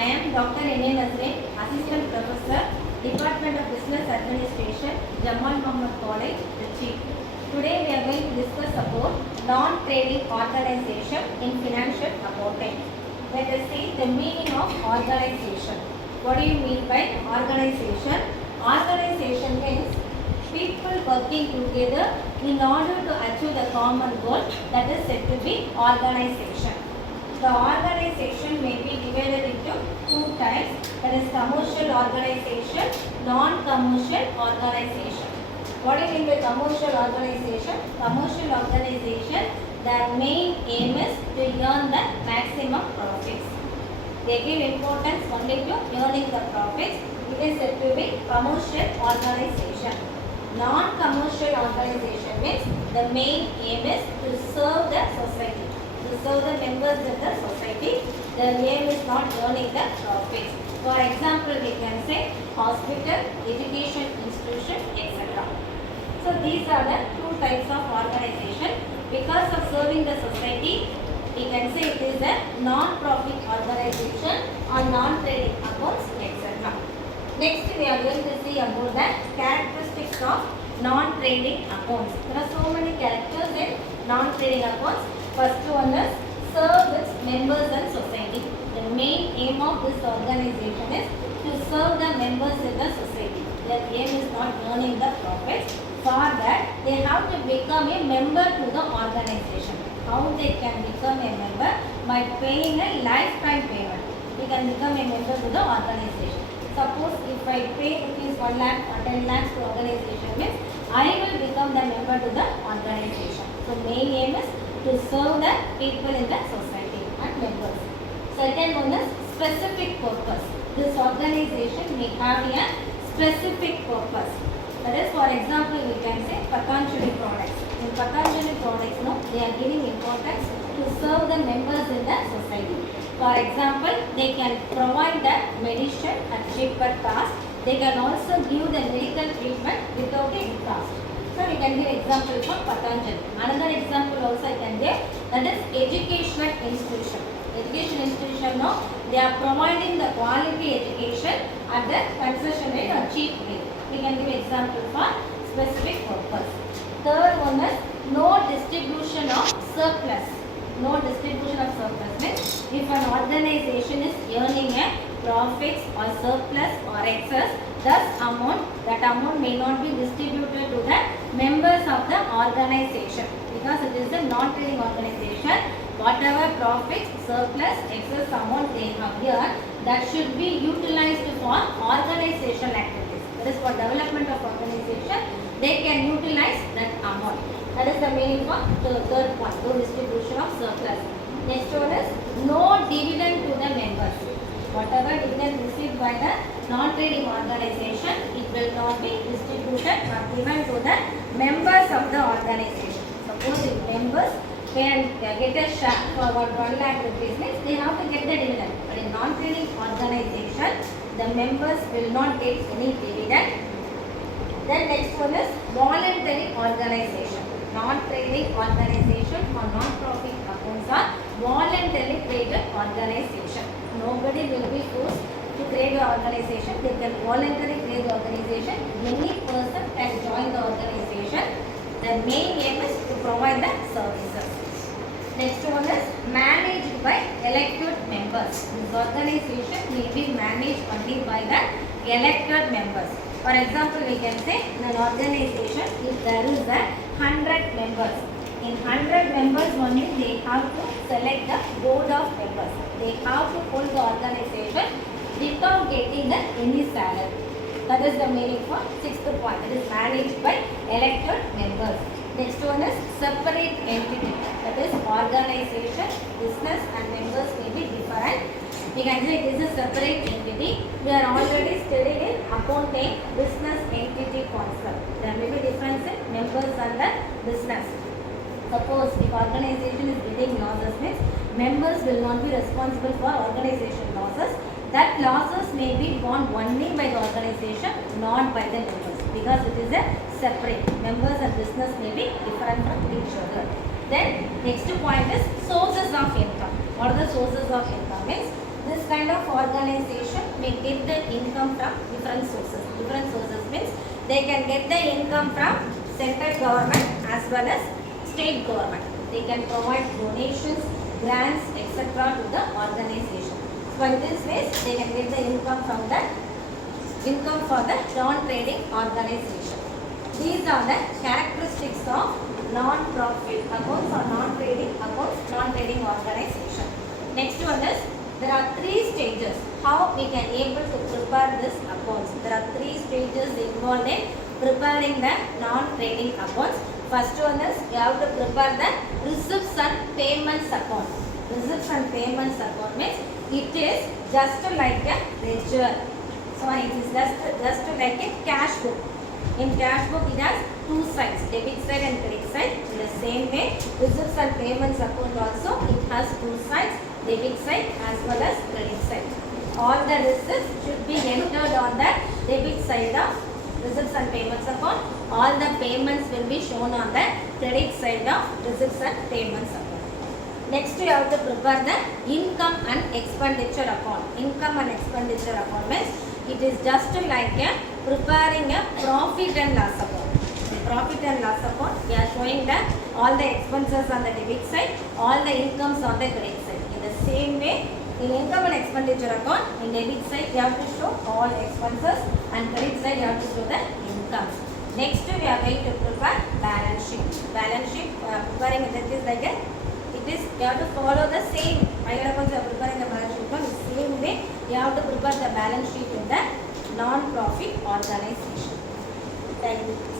I am Dr. N.A. Nazreen, Assistant Professor, Department of Business Administration, Jamal Muhammad College, Trichy. Today we are going to discuss about non-trading organization in financial accounting. Let us see the meaning of organization. What do you mean by organization? Organization means people working together in order to achieve the common goal, that is said to be organization. The organization may be divided into two types, that is commercial organization, non-commercial organization. What do you mean by commercial organization? Commercial organization, their main aim is to earn the maximum profits. They give importance only to earning the profits. It is said to be commercial organization. Non-commercial organization means the main aim is to serve the society, to serve the members of the society. The aim is not earning the profits. For example, we can say hospital, education institution, etc. So these are the two types of organization. Because of serving the society, we can say it is a non-profit organization or non-trading accounts, etc. Next, we are going to see about the characteristics of non-trading accounts. There are so many characters in non-trading accounts. First one is serve its members and society. The main aim of this organization is to serve the members in the society. Their aim is not earning the profits. For that, they have to become a member to the organization. How they can become a member? By paying a lifetime payment. We can become a member to the organization. Suppose if I pay rupees 1 lakh or 10 lakhs to organization means I will become the member to the organization. So main aim is to serve the people in the society and members. Second one is specific purpose. This organization may have a specific purpose. That is, for example, we can say Patanjali products. In Patanjali products, they are giving importance to serve the members in the society. For example, they can provide the medicine at cheaper cost. They can also give the medical treatment without any cost. So we can give example for Patanjali. Another example also I can give, that is educational institution. Education institution, they are providing the quality education at the concession rate or cheap rate. We can give example for specific purpose. Third one is no distribution of surplus. No distribution of surplus means if an organization is earning a profits or surplus or excess, that amount may not be distributed to the members of the organization, because it is a non-trading organization. Whatever profits, surplus, excess amount they have earned, that should be utilized for organizational activities. That is for development of organization, they can utilize that amount. That is the meaning for the third point, no distribution of surplus. Next one is no dividend to the members. Whatever dividend received by the non-trading organization, it will not be distributed or given to the members of the organization. Suppose if members can get a share for about 1 lakh rupees means they have to get the dividend. But in non-trading organization, the members will not get any dividend. Then next one is voluntary organization. Non-trading organization or non-profit accounts are voluntarily created organization. Nobody will be forced to create an organization. They can voluntarily create the organization. Any person can join the organization. The main aim is to provide the services. Next one is managed by elected members. This organization may be managed only by the elected members. For example, we can say in an organization, if there is a 100 members, in 100 members only they have to select the board of members. They have to hold the organization without getting any salary. That is the meaning for sixth point. It is managed by elected members. Next one is separate entity. That is organization, business and members may be different. We can say this is separate entity. We are already studying in accounting business entity concept. There may be difference in members and the business. Suppose if organization is getting losses means members will not be responsible for organization losses. That losses may be borne only by the organization, not by the members, because it is a separate. Members and business may be different from each other. Then next point is sources of income. What are the sources of income? Means this kind of organization may get the income from different sources. Different sources means they can get the income from central government as well as state government. They can provide donations, grants, etc. to the organization. So in this way, they can get the income from the income for the non-trading organization. These are the characteristics of non-profit accounts or non-trading accounts, non-trading organization. Next one is, there are three stages how we can able to prepare this accounts. There are three stages involved in preparing the non-trading accounts. First one is, you have to prepare the receipts and payments account. Receipts and payments account means it is just like a ledger. Sorry, it is just like a cash book. In cash book, it has two sides, debit side and credit side. In the same way, receipts and payments account also, it has two sides, debit side as well as credit side. All the receipts should be entered on the debit side of receipts and payments account. All the payments will be shown on the credit side of receipts and payments account. Next, you have to prepare the income and expenditure account. Income and expenditure account means it is just like preparing a profit and loss account. The profit and loss account, we are showing that all the expenses on the debit side, all the incomes on the credit side. In the same way, in income and expenditure account, in debit side, you have to show all expenses and credit side, you have to show the incomes. Next, we are going to prepare balance sheet. Balance sheet, preparing it is like a, you have to follow the same. Higher accounts, you are preparing the balance sheet. In the same way, you have to prepare the balance sheet in the non-profit organization. Thank you.